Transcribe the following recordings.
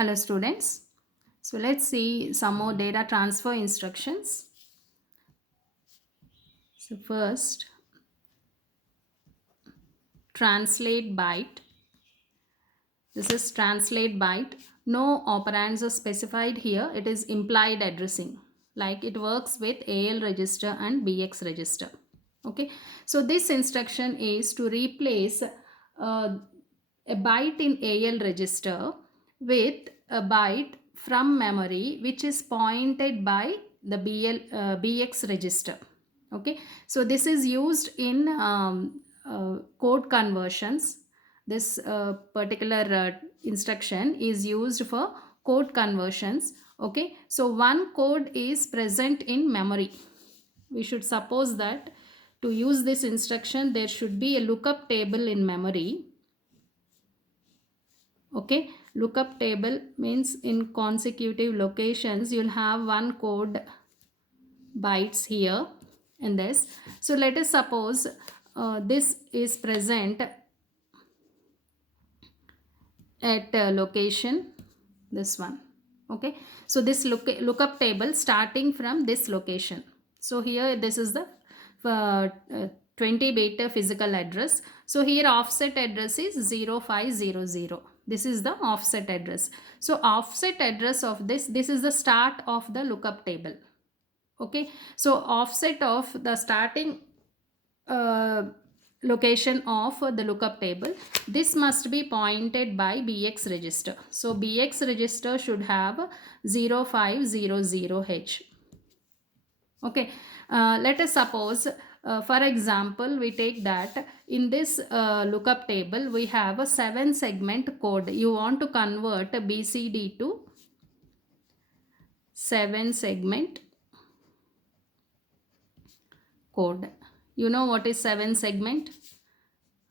Hello students. So let's see some more data transfer instructions. So first, translate byte. This is translate byte. No operands are specified here. It is implied addressing. Like it works with AL register and BX register. Okay. So this instruction is to replace a byte in AL register with a byte from memory which is pointed by the BX register. Okay, so this is used in code conversions. This particular instruction is used for code conversions. Okay, so one code is present in memory. We should suppose that to use this instruction there should be a lookup table in memory. Okay, lookup table means in consecutive locations you'll have one code bytes here in this. So let us suppose this is present at location this one. Okay, so this lookup table starting from this location. So here this is the 20 bit physical address. So here offset address is 0500. This is the offset address. So offset address of this is the start of the lookup table. Okay, so offset of the starting uh, location of the lookup table, this must be pointed by BX register. So BX register should have 0500H. Okay, let us suppose for example we take that in this lookup table we have a 7 segment code. You want to convert BCD to 7 segment code. You know what is 7 segment?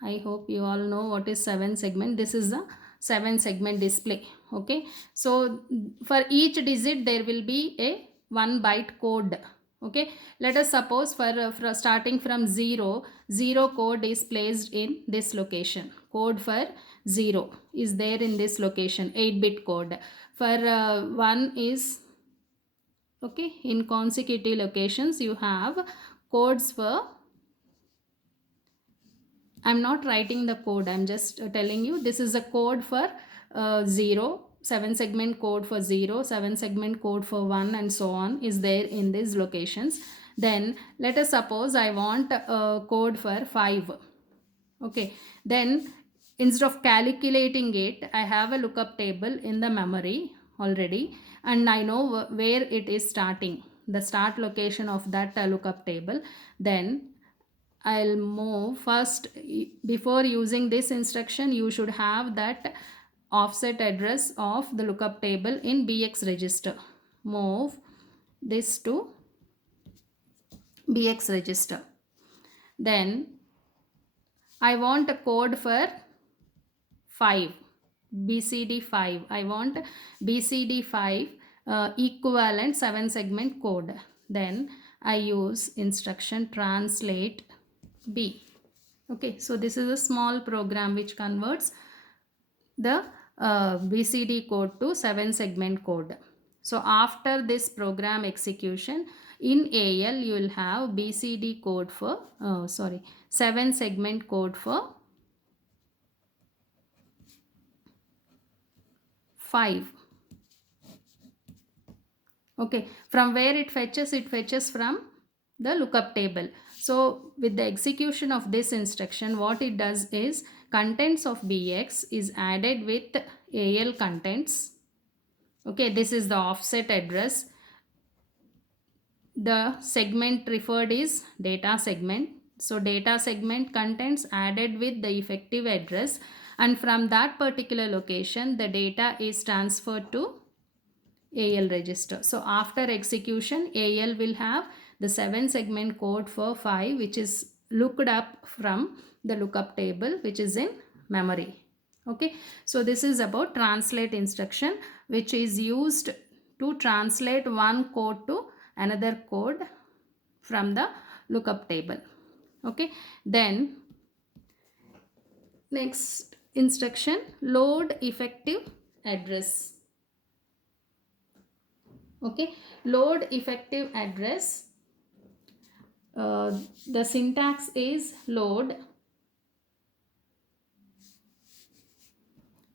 I hope you all know what is 7 segment. This is the 7 segment display. Okay, so for each digit there will be a 1 byte code. Okay, let us suppose for starting from 0 code is placed in this location. Code for 0 is there in this location, 8-bit code. For 1 is, okay, in consecutive locations you have codes for, I'm not writing the code, I'm just telling you this is a code for 0, 7 segment code for 0, 7 segment code for 1 and so on is there in these locations. Then let us suppose I want a code for 5. Okay, then instead of calculating it, I have a lookup table in the memory already and I know where it is starting, the start location of that lookup table. Then I'll move first. Before using this instruction you should have that offset address of the lookup table in BX register. Move this to BX register. Then I want a code for 5, BCD 5. I want BCD 5 equivalent 7 segment code. Then I use instruction translate B. Okay, so this is a small program which converts the BCD code to 7 segment code. So after this program execution in AL you will have BCD code for 7 segment code for 5. Okay, from where it fetches from the lookup table. So with the execution of this instruction what it does is contents of BX is added with AL contents. Okay, this is the offset address. The segment referred is data segment. So data segment contents added with the effective address and from that particular location the data is transferred to AL register. So after execution AL will have the 7 segment code for 5 which is looked up from the lookup table which is in memory. Okay, so this is about translate instruction which is used to translate one code to another code from the lookup table. Okay, then next instruction load effective address. Okay, load effective address. The syntax is load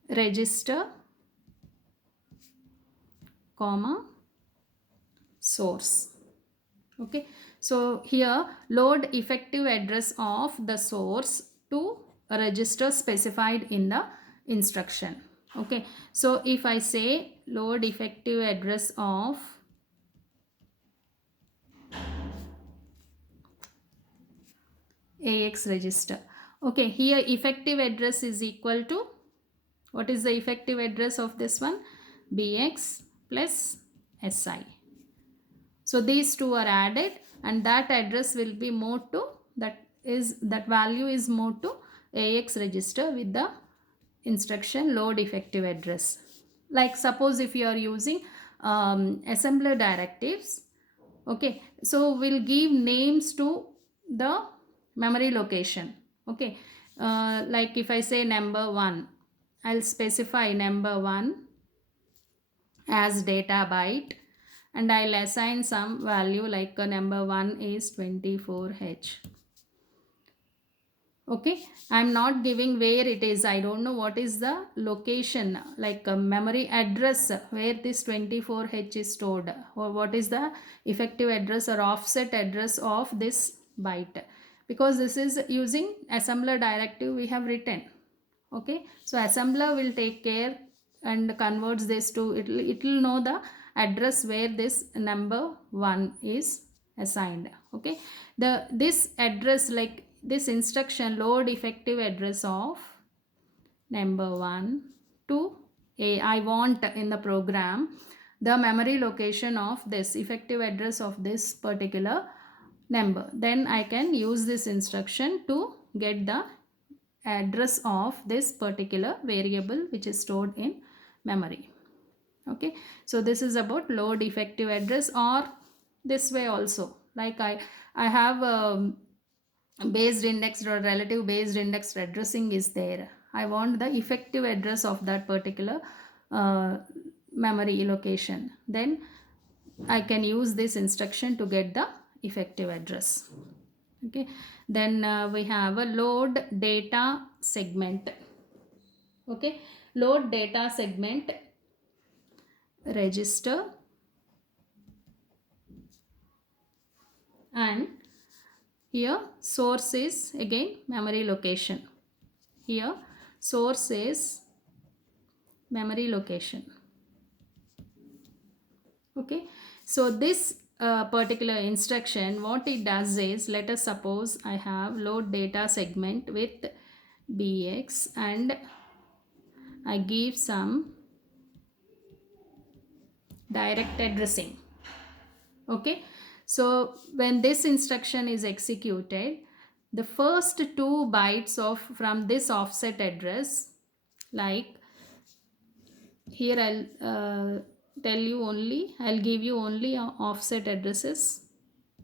register comma source. Okay, so here load effective address of the source to a register specified in the instruction. Okay, so if I say load effective address of AX register. Okay, here effective address is equal to, what is the effective address of this one? BX plus SI. So these two are added and that address will be moved to, that value is moved to AX register with the instruction load effective address. Like suppose if you are using assembler directives, okay, so we'll give names to the memory location. Okay, like if I say number 1, I'll specify number 1 as data byte and I'll assign some value like number 1 is 24H. Okay, I'm not giving where it is. I don't know what is the location, like a memory address where this 24H is stored, or what is the effective address or offset address of this byte, because this is using assembler directive we have written. Okay, so assembler will take care and converts this to, it will know the address where this number 1 is assigned. Okay, this address, like this instruction load effective address of number 1 to a, I want in the program the memory location of this effective address of this particular number, then I can use this instruction to get the address of this particular variable which is stored in memory. Okay, so this is about load effective address. Or this way also, like I have based indexed or relative based indexed addressing is there. I want the effective address of that particular memory location, then I can use this instruction to get the effective address. Okay, then we have a load data segment. Okay, load data segment register, and here source is again memory location. Here source is memory location. Okay, so this particular instruction, what it does is, let us suppose I have load data segment with BX and I give some direct addressing. Okay, so when this instruction is executed, the first 2 bytes of from this offset address, like here I'll give you only offset addresses.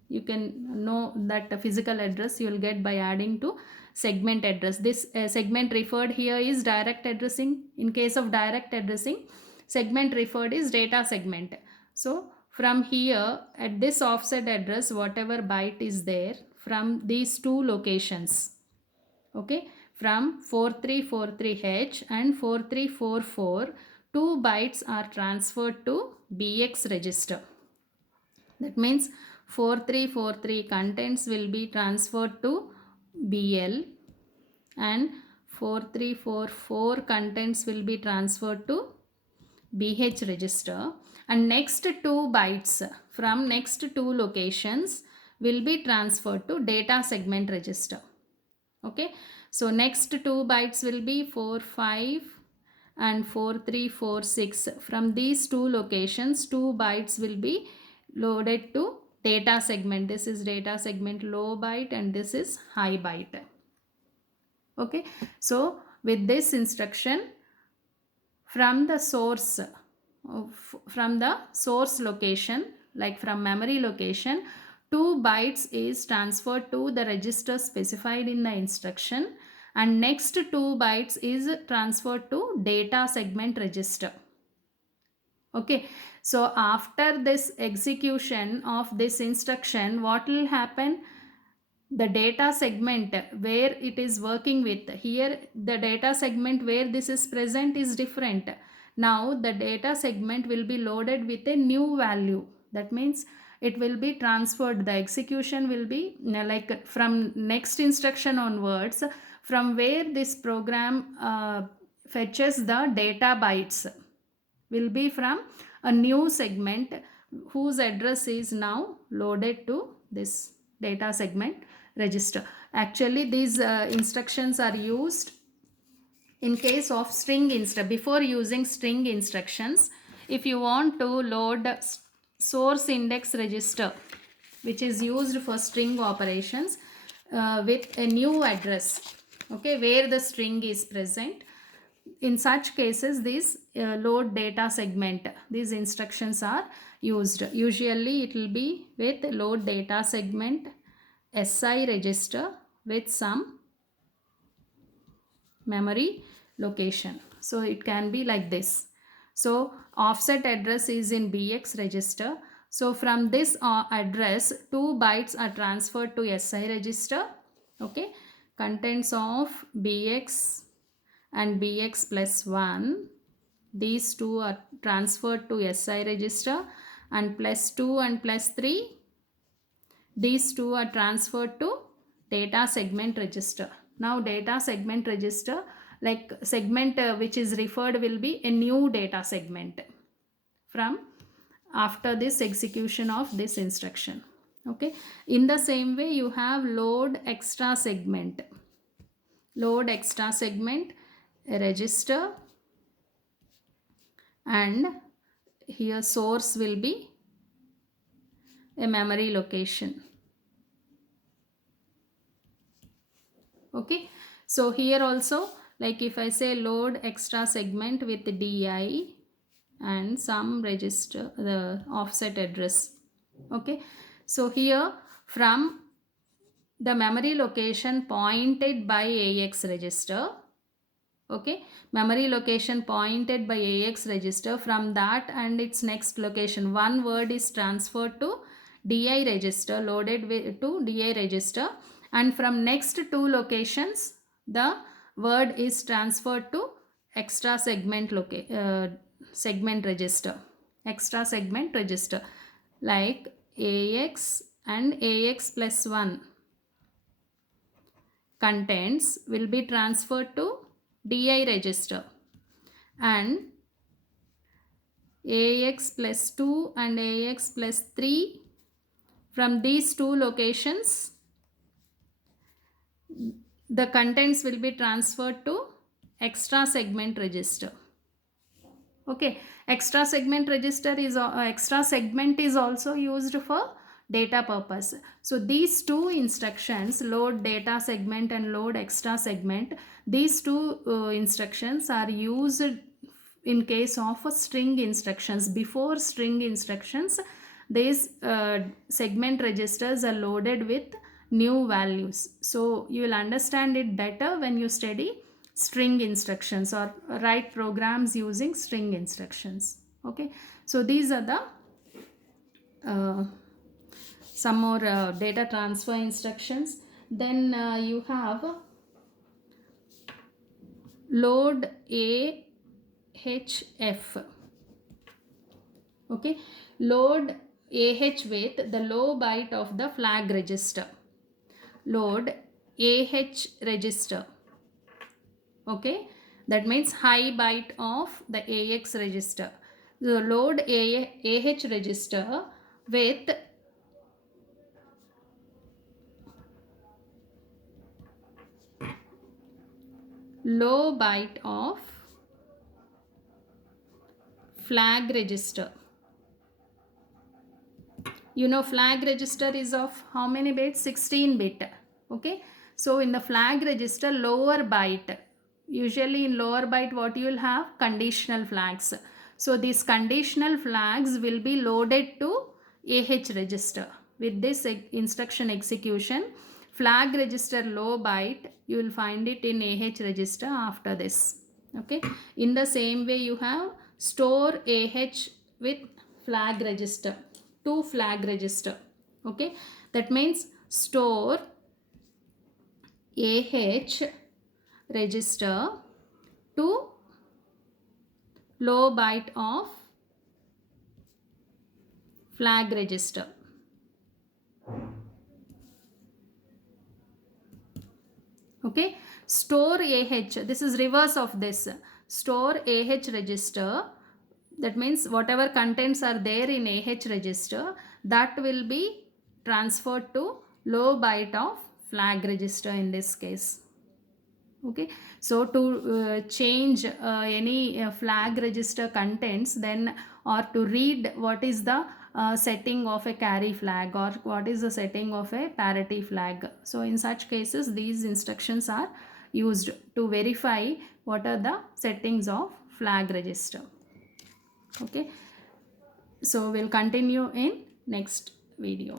You can know that the physical address you will get by adding to segment address. This segment referred here is direct addressing. In case of direct addressing, segment referred is data segment. So from here at this offset address, whatever byte is there from these 2 locations, okay, from 4343H and 4344, 2 bytes are transferred to BX register. That means 4343 contents will be transferred to BL and 4344 contents will be transferred to BH register, and next 2 bytes from next 2 locations will be transferred to data segment register. Okay, so next 2 bytes will be 45 and 4346. From these 2 locations, 2 bytes will be loaded to data segment. This is data segment low byte and this is high byte. Okay, so with this instruction, from the source location, like from memory location, 2 bytes is transferred to the register specified in the instruction and next 2 bytes is transferred to data segment register. Okay, so after this execution of this instruction, what will happen? The data segment where it is working with, here the data segment where this is present is different. Now the data segment will be loaded with a new value. That means it will be transferred, the execution will be like from next instruction onwards, from where this program fetches the data bytes will be from a new segment whose address is now loaded to this data segment register. Actually, these instructions are used in case of string instruction. Before using string instructions, if you want to load source index register, which is used for string operations, with a new address, okay, where the string is present, in such cases this load data segment, these instructions are used. Usually it will be with load data segment SI register with some memory location. So it can be like this. So offset address is in BX register. So from this address 2 bytes are transferred to SI register. Okay, contents of BX and BX plus 1, these two are transferred to SI register, and plus 2 and plus 3, these two are transferred to data segment register. Now data segment register, like segment which is referred will be a new data segment from after this execution of this instruction. Okay, in the same way you have load extra segment. Load extra segment register, and here source will be a memory location. Okay, so here also, like if I say load extra segment with DI and some register, the offset address. Okay, so here from the memory location pointed by AX register, okay, memory location pointed by AX register, from that and its next location one word is transferred to DI register, loaded to DI register, and from next two locations the word is transferred to extra segment segment register, extra segment register, like AX and AX plus 1 contents will be transferred to DI register, and AX plus 2 and AX plus 3, from these two locations the contents will be transferred to extra segment register. Okay, extra segment register is extra segment is also used for data purpose. So these two instructions, load data segment and load extra segment, these two instructions are used in case of string instructions. Before string instructions, these segment registers are loaded with new values. So you will understand it better when you study string instructions or write programs using string instructions. Okay, so these are the some more data transfer instructions. Then you have load AHF. Okay, load AH with the low byte of the flag register. Load AH register. Okay, that means high byte of the AX register. So load AH register with low byte of flag register. You know flag register is of how many bits? 16 bit. Okay, so in the flag register lower byte, usually in lower byte what you will have? Conditional flags. So these conditional flags will be loaded to AH register. With this instruction execution, flag register low byte, you will find it in AH register after this. Okay, in the same way you have store AH with flag register, to flag register. Okay, that means store AH register to low byte of flag register. Okay, store AH, this is reverse of this. Store AH register, that means whatever contents are there in AH register, that will be transferred to low byte of flag register in this case. Okay, so to change any flag register contents, then, or to read what is the setting of a carry flag or what is the setting of a parity flag, so in such cases these instructions are used to verify what are the settings of flag register. Okay, so we'll continue in next video.